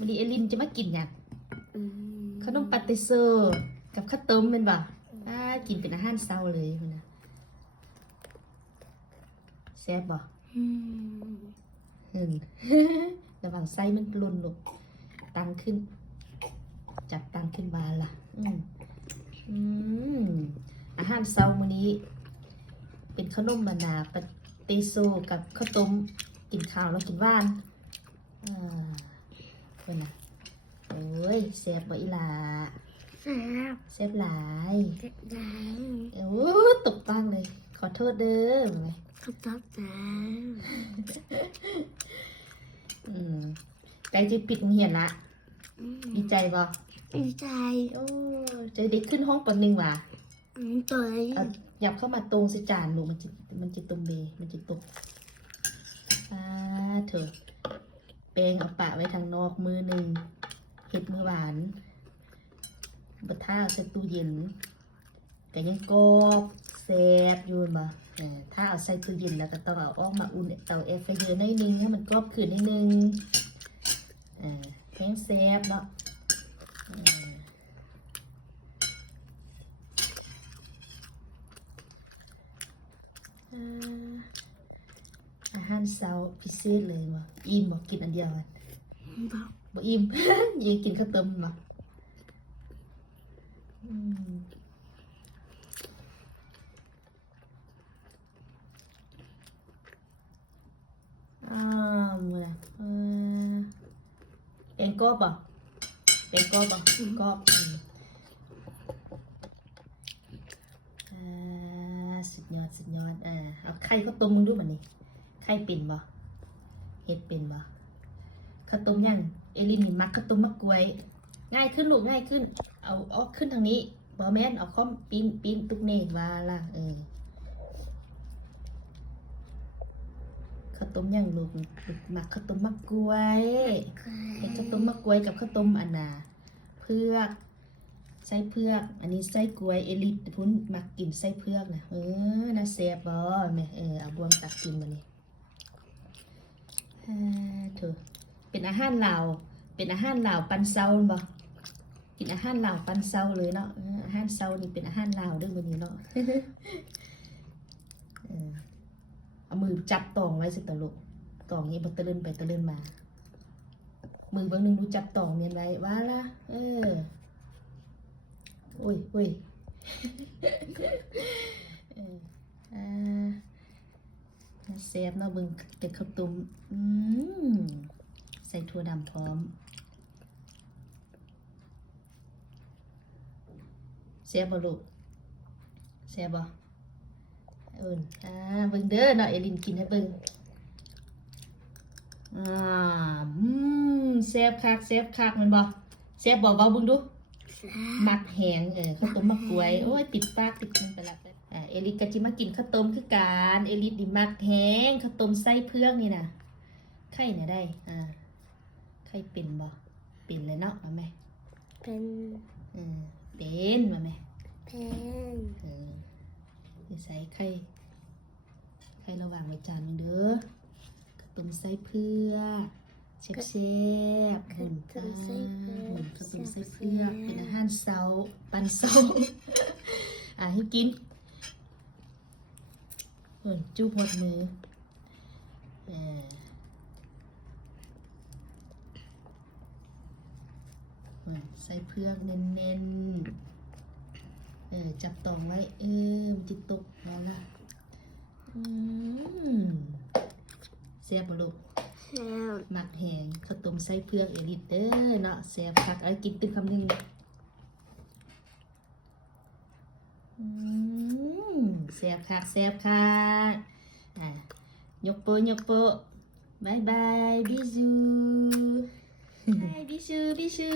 วันนี้เอลินจะมากินอย่างขนมปังเตโซกับข้าวต้มเป็นบ่กินเป็นอาหารเช้าเลยมันนะแซ่บบ่ระหว่างไส้มันหล่นลงตังขึ้นจับตังขึ้นบานล่ะอาหารเช้ามื้อนี้เป็นขนมบรรดาปังเตโซกับข้าวต้มกินข้าวแล้วกินหวานเป็นนะโอ้ยแซ่บบ่อีหล่าแซ่บหลายโอ้ตกตังเลยขอโทษเด้อไปขอโทษจ้าใจจะปิดโรงเรียนละดีใจบ่ดีใจโอ้ใจเด็กขึ้นห้องป .1 ว่ะตัวหยับเข้ามาตรงสิจานหนูมันจะตรงเบมันจะตกเถอะแปรงเอาปะไว้ทางนอกมือหนึ่งเห็ดมือหวานบะท่าใส่ตู้เย็นแต่ยังกรอบแซ่บอยู่บ่ถ้าเอาใส่ตู้เย็นแล้วก็ต้องเอาออกมาอุ่นเตาแอร์ไฟเยอะนิดนึงให้มันกรอบขึ้นนิดนึงแห้งแซ่บเนาะอาหารเช้าพิเศษเลยว่ะอิ่มบอกกินอันเดียวบอกอิ่ม ยังกินข้าวต้มบ่มือเองก็บ่เองก็บ่ก็สุดยอดเอาไข่ข้าวต้มมึงดูมันนี่ไข่เป็นบ่เห็ดเป็นบ่ข้าวต้มยังเอลินเห็นมักข้าวต้มมักกล้วยง่ายขึ้นลูกง่ายขึ้นเอาออกขึ้นทางนี้บ่แม่นเอาข้อมปีนตุกเนตว่าล่ะข้าวต้มยังลูกมักข้าวต้มมักกล้วยเห็ดข้าวต้มมักกล้วยกับข้าวต้มอันน่ะเผือกไส้เผือกอันนี้ไส้กล้วยเอลิทพุ่นมักกินไส้เผือกนะน่าแซ่บบ่แม่เอาบวงตักกินมานี่เถอะเป็นอาหารลาวปันเซาบ่กินอาหารลาวปันเซาเลยเนาะอาหารเซานี่เป็นอาหารลาวเด้อมื้อนี้เนาะ เอามือจับตองไว้สิตลกตองนี้บ่ตะเลินไปตะเลินมามือเบิ่งนึงดูจับตองเมียนไว้ว่าล่ะโอ้ยแซ่บเนาะเบิ่งเป็ดข้าวต้มใส่ถั่วดำพร้อมแซ่บบ่ลูกแซ่บบ่เบิ่งเด้อเนาะเอลินกินให้เบิ่งแซ่บคักมันบ่แซ่บบ่เว้าเบิ่งดูมักแหงข้าวต้มมักกล้วยโอ้ยติดปากติดมันไปละเอลิสก็จิมากินข้าวต้มคือการเอลิสดิมักแหงข้าวต้มไส้เผือกนี่นะไข่เนี่ยได้ไข่เป็นบ่เป็นเลยเนาะมาแม่เป็นมาแม่ใส่ไข่ระหว่างไว้จานนึงเด้อข้าวต้มไส้เผือกแซ่บๆข้าวต้มไส้เผือกเป็นอาหารเช้าปันเช้าให้กินจุ๊บหมดมือใส่เผือกเน้นจับตองไว้มันจะตกเอาละแซ่บบ่ลูกหมักแหงข้าวต้มไส้เผือกเอลิทเด้อเนาะแซ่บคักเอากินตึ้งคำหนึ่งแซ่บคักยกโปะบายบายบิจูบิจู